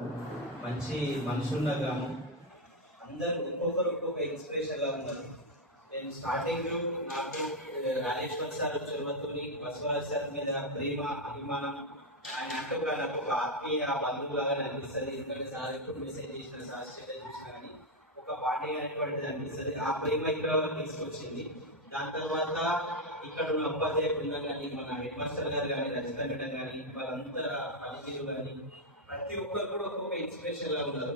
ఉన్నారు. మంచి మనుషులుగాను అందరూ ఒక్కొక్కరు ఒక్కొక్క ఇన్స్పిరేషన్గా ఉన్నారు. నేను స్టార్టింగ్ నాకు రాజేశ్వర్ సార్ చొరవతోని బసవరాజ్ సార్ మీద ప్రేమ అభిమానం ఆయన అంటే కూడా నాకు ఒక ఆత్మీయ బంధువులాగా అనిపిస్తుంది. ఎందుకంటే సార్ ఎప్పుడు మెసేజ్ చేసిన సార్ స్టేటస్ చూసినా కానీ ఒక బాండింగ్ అనేటువంటిది అనిపిస్తుంది. ఆ ప్రేమ ఇక్కడ తీసుకొచ్చింది. దాని తర్వాత ఇక్కడ ఉన్న ఉపాధ్యాయ బృందం కానీ మన హెడ్ మాస్టర్ గారు కానీ రజిత మేడం కానీ వాళ్ళంతా పనితీరు కానీ ప్రతి ఒక్కరు కూడా ఒక్కొక్క ఇన్స్పిరేషన్లా ఉన్నారు.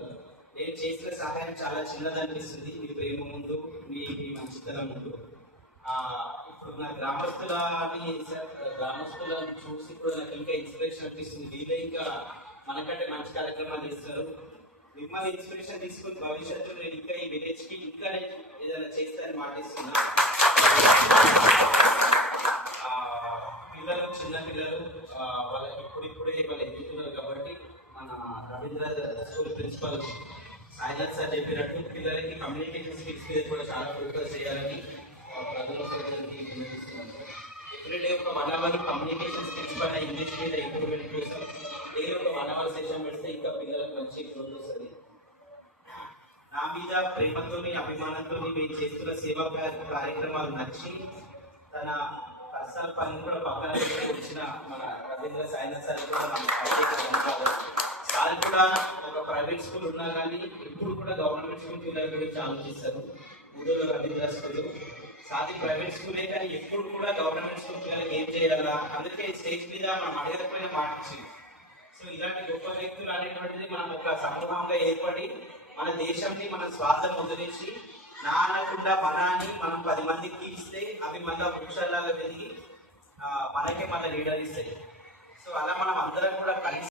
నేను చేసిన సహాయం చాలా చిన్నది అనిపిస్తుంది మీ ప్రేమ ముందు, మీ మంచితనం ముందు. ఇప్పుడు నా గ్రామస్తులను చూసి ఇప్పుడు నాకు ఇంకా ఇన్స్పిరేషన్ అనిపిస్తుంది. వీళ్ళే ఇంకా మనకంటే మంచి కార్యక్రమాలు చేస్తారు. మిమ్మల్ని ఇన్స్పిరేషన్ తీసుకుని భవిష్యత్తులో నేను ఇంకా ఈ విలేజ్కి ఇంకా ఏదైనా చేస్తానని మాటిస్తున్నా. పిల్లలు చిన్న పిల్లలు వాళ్ళకి ఇప్పుడిప్పుడే వాళ్ళు ఎదుగుతున్నారు కాబట్టి మన Ravindra school principal Sainath sir చెప్పినట్టు పిల్లలకి కమ్యూనికేషన్ స్కిల్స్ మీద కూడా చాలా ఫోకస్ చేయాలని ప్రజలకి వినిపిస్తున్నాను. ఎవ్రీడే ఒక 1 అవర్ కమ్యూనికేషన్ స్కిల్స్ పైన ఇంగ్లీష్ మీద ఇంప్రూవ్మెంట్ కోసం డైలీ ఒక 1 అవర్ సెషన్ పెడితే ఇంకా పిల్లలకు మంచి గ్రోత్ వస్తుంది. నా మీద ప్రేమతోని అభిమానంతో మేము చేస్తున్న సేవా కార్యక్రమాలు నచ్చి తన పర్సనల్ పని కూడా పక్కన వచ్చిన మన రవీంద్ర సాయినాథ్ సార్ కూడా సార్ కూడా ఒక ప్రైవేట్ స్కూల్ ఉన్నా కానీ ఇప్పుడు కూడా గవర్నమెంట్ స్కూల్ పిల్లల గురించి ఆలోచిస్తారు. ఊళ్ళో రవీంద్ర స్కూల్ సాది ప్రైవేట్ స్కూలే కానీ ఎప్పుడు కూడా గవర్నమెంట్ స్కూల్ పిల్లలకి ఏం చేయాలా, అందుకే స్టేజ్ మీద మనం అడగకపోయినా మాటించింది. సో ఇలాంటి గొప్ప వ్యక్తులు అనేటువంటిది మనం ఒక సమూహంగా ఏర్పడి మన దేశంని మన స్వార్థం వదిలేసి నానకుండా మనాన్ని మనం 10 మందికి తీస్తే అవి మళ్ళీ వృక్షాలాగా పెరిగి మనకే మళ్ళీ లీడర్ ఇస్తాయి. సో అలా మనం అందరం కూడా కలిసి